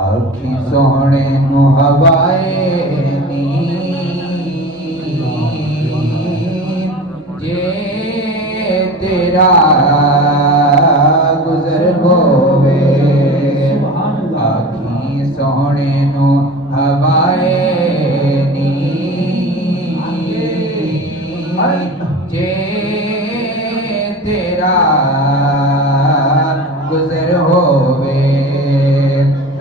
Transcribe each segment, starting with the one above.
आखी सोहणे नु हवाए नी जे तेरा गुजर होवे आखी सोहणे नु हवाए नी जे तेरा गुजर होवे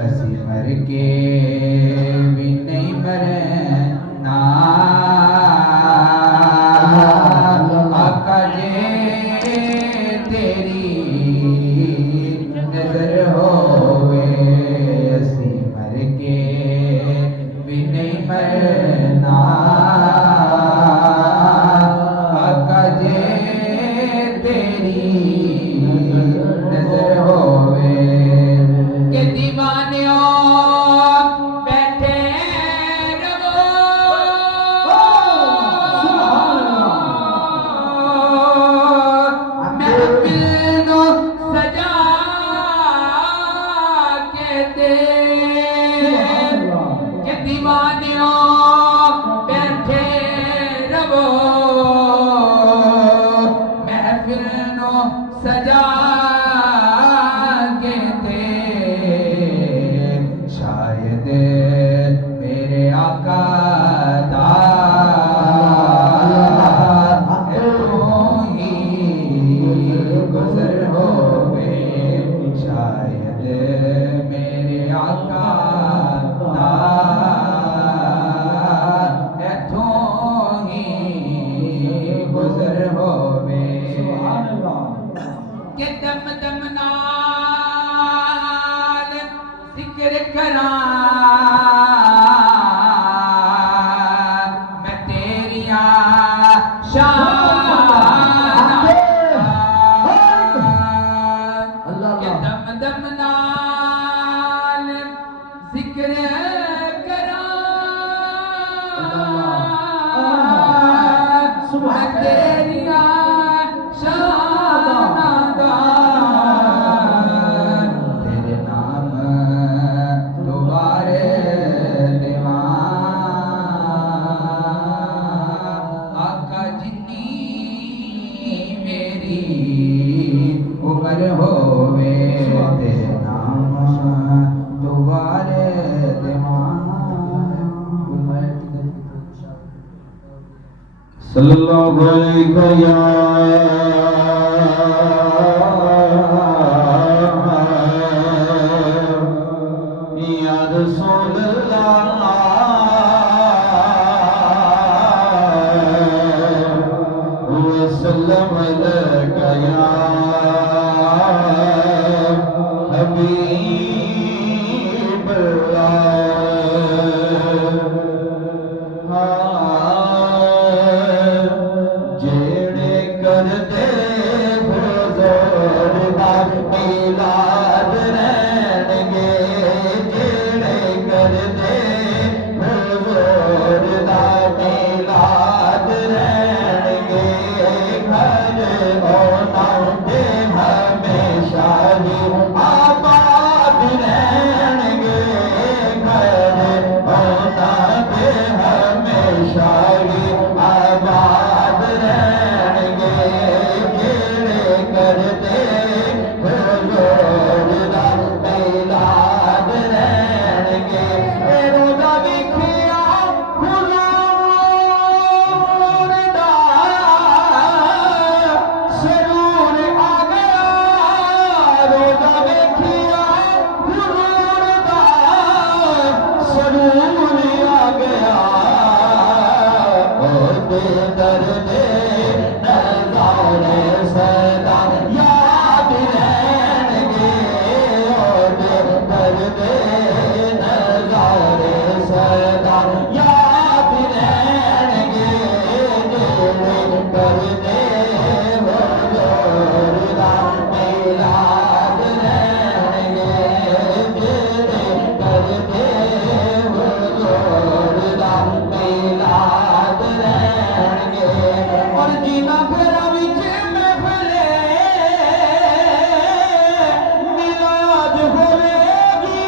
असी मर के भी नहीं मरना आका जे तेरी नजर होवे असी मर के भी नहीं मरना आका जे तेरी नजर होवे के दीवानियों बैठे रहो महफिल नो सजा के दे के दीवानियों बैठे रहो महफिल नो सजा दम दम नाल जिक्र करा मैं तेरिया शान के दम दम नाल जिक्र करा मैं तेरिया उमर होवे तेरे नाम दोबारे सल्लल्लाहु अलैहि या रसूल अल्लाह वसल्लम अलैका या हबीब जेड़े कर दे हुजूर दा मिलाद रहणगे जेड़े कर दे हुजूर दा मिलाद रहणगे घर होना दे हमेशा ही आबाद रहणगे घर होना दे हमेशा ही आबाद रहणगे जेड़े कर दे हुजूर दा मिलाद रहणगे रोज़ा वेखिया हुजूर दा सरूर आ गया रोज़ा वेखिया हुजूर दा सरूर आ गया दर्दे नज़ारे सदा याद रहणगे दर्दे नज़ारे सदा याद रहणगे जेड़े कर दे हुजूर दा मिलाद रहणगे जेड़े कर दे हुजूर दा मिलाद रहणगे और जीना घरा विच महफिले मिलाद होवेगी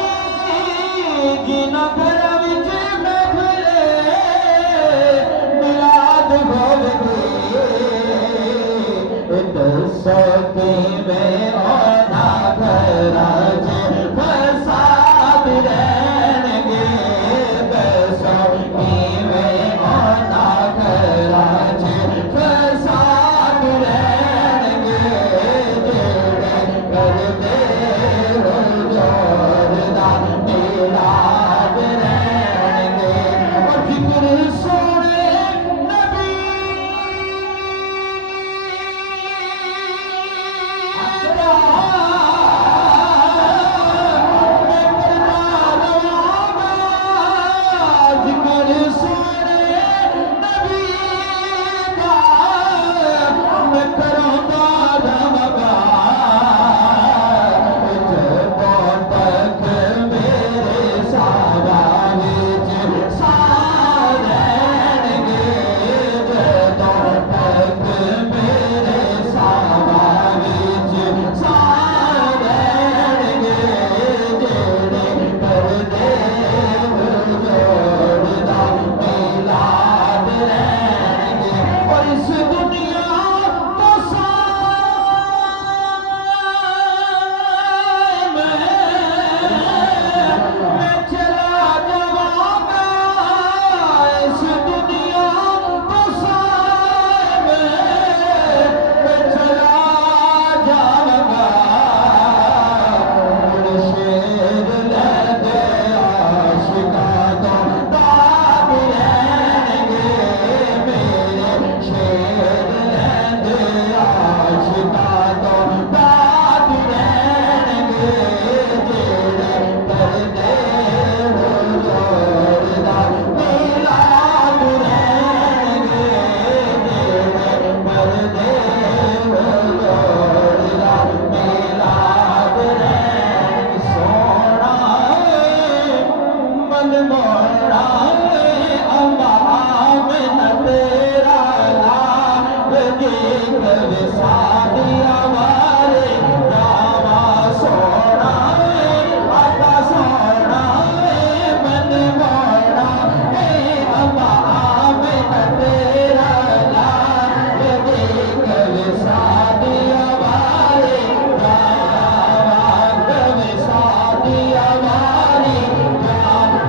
जीना घरा विच महफिले मिलाद होवेगी दसो किवें होना घरा च फसाद रहणगे दसो किवें होना घरा च फसाद रहणगे जेड़े कर दे हुजूर दा मिलाद रहणगे और जिक्र सोने नबी दा मन मोड़ा अम्मा आमिना तेरा लाल देख विसादिया वारे रामा सोना आका सोना मन मोड़ा अम्मा आमिना तेरा लाल देख विसादिया वारे रामा विसादिया वारे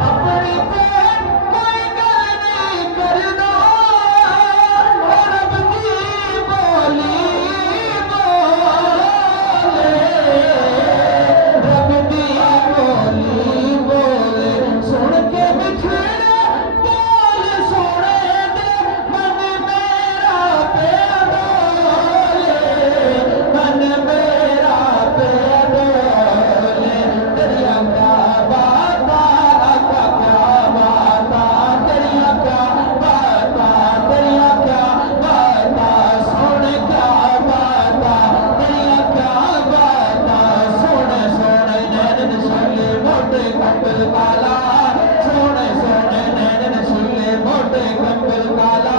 अपनी पेट कोई गल नहीं कर दो रब की बोली बोले रब की बोली बोले सुन के बिछड़े बोल सोने दे मन मेरा पे डोले मन मेरा पे डोले तेरिया क्या बाता आका क्या बाता तेरिया क्या बाता तेरिया क्या बाता सोने क्या बाता तेरिया क्या बाता सोने सोने नैन नशीले मोटे कंबल काला सोने सोने नैन नशीले मोटे कंबल काला